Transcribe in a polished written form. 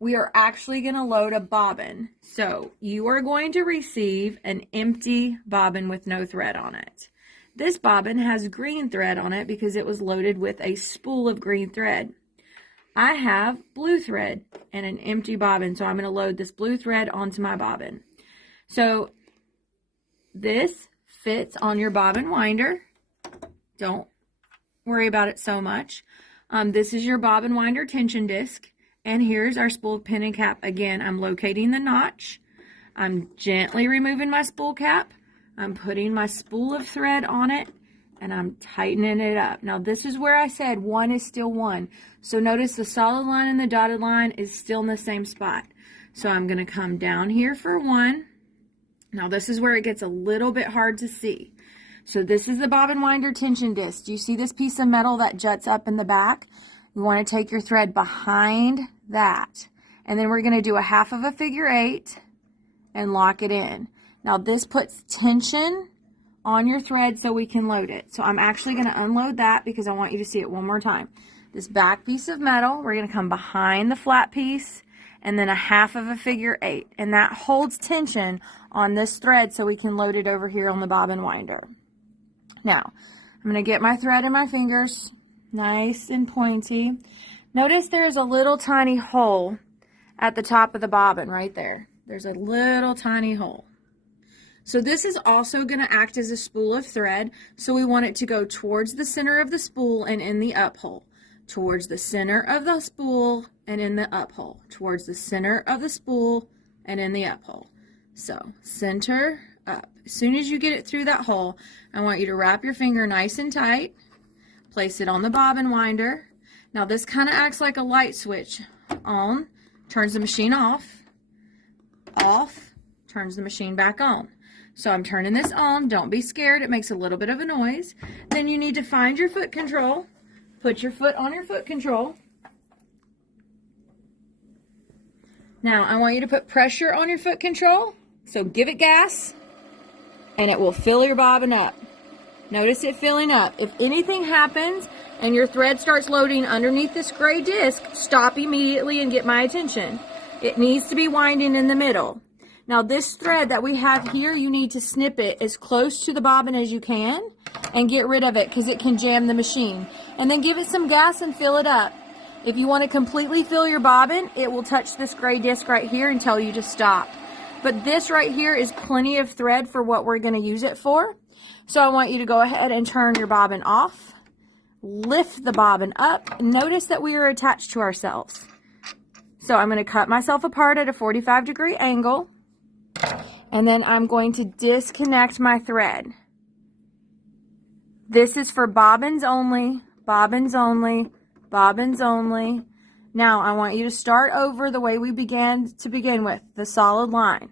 we are actually going to load a bobbin. So you are going to receive an empty bobbin with no thread on it. This bobbin has green thread on it because it was loaded with a spool of green thread. I have blue thread and an empty bobbin, so I'm going to load this blue thread onto my bobbin. So this fits on your bobbin winder. Don't worry about it so much. This is your bobbin winder tension disc, and here's our spool pin and cap. Again, I'm locating the notch. I'm gently removing my spool cap. I'm putting my spool of thread on it, and I'm tightening it up. Now, this is where I said one is still one. So notice the solid line and the dotted line is still in the same spot. So I'm going to come down here for one. Now, this is where it gets a little bit hard to see. So this is the bobbin winder tension disc. Do you see this piece of metal that juts up in the back? You want to take your thread behind that. And then we're going to do a half of a figure 8 and lock it in. Now this puts tension on your thread so we can load it. So I'm actually going to unload that because I want you to see it one more time. This back piece of metal, we're going to come behind the flat piece and then a half of a figure 8. And that holds tension on this thread so we can load it over here on the bobbin winder. Now, I'm going to get my thread in my fingers, nice and pointy. Notice there's a little tiny hole at the top of the bobbin right there. There's a little tiny hole. So this is also going to act as a spool of thread, so we want it to go towards the center of the spool and in the up hole. Towards the center of the spool and in the up hole. Towards the center of the spool and in the up hole. So, center, up. As soon as you get it through that hole, I want you to wrap your finger nice and tight. Place it on the bobbin winder. Now this kind of acts like a light switch. On, turns the machine off. Off, turns the machine back on. So I'm turning this on. Don't be scared. It makes a little bit of a noise. Then you need to find your foot control. Put your foot on your foot control. Now I want you to put pressure on your foot control. So give it gas and it will fill your bobbin up. Notice it filling up. If anything happens and your thread starts loading underneath this gray disc, stop immediately and get my attention. It needs to be winding in the middle. Now this thread that we have here, you need to snip it as close to the bobbin as you can and get rid of it because it can jam the machine. And then give it some gas and fill it up. If you want to completely fill your bobbin, it will touch this gray disc right here and tell you to stop. But this right here is plenty of thread for what we're going to use it for. So I want you to go ahead and turn your bobbin off. Lift the bobbin up. Notice that we are attached to ourselves. So I'm going to cut myself apart at a 45-degree angle. And then I'm going to disconnect my thread. This is for bobbins only, bobbins only, bobbins only. Now I want you to start over the way we began to begin with, the solid line.